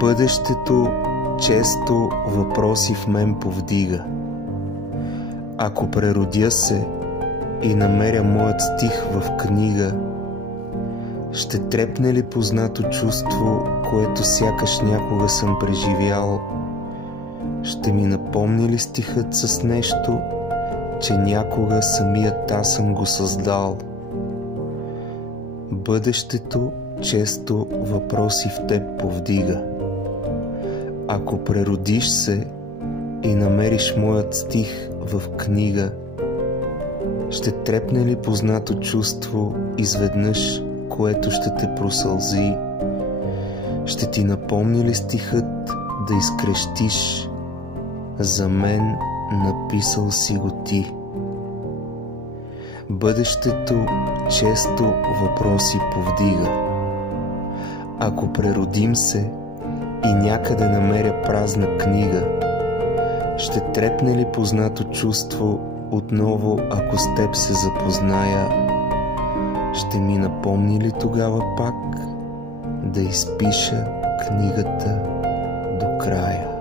Бъдещето често въпроси в мен повдига. Ако преродя се и намеря моят стих в книга, ще трепне ли познато чувство, което сякаш някога съм преживял? Ще ми напомни ли стихът с нещо, че някога самият аз съм го създал? Бъдещето често въпроси в теб повдига. Ако преродиш се и намериш моят стих в книга, ще трепне ли познато чувство изведнъж, което ще те просълзи? Ще ти напомни ли стихът да изкрещиш: за мен написал си го ти? Бъдещето често въпроси повдига. Ако преродим се и някъде намеря празна книга, ще трепне ли познато чувство отново, ако с теб се запозная? Ще ми напомни ли тогава пак да изпиша книгата до края?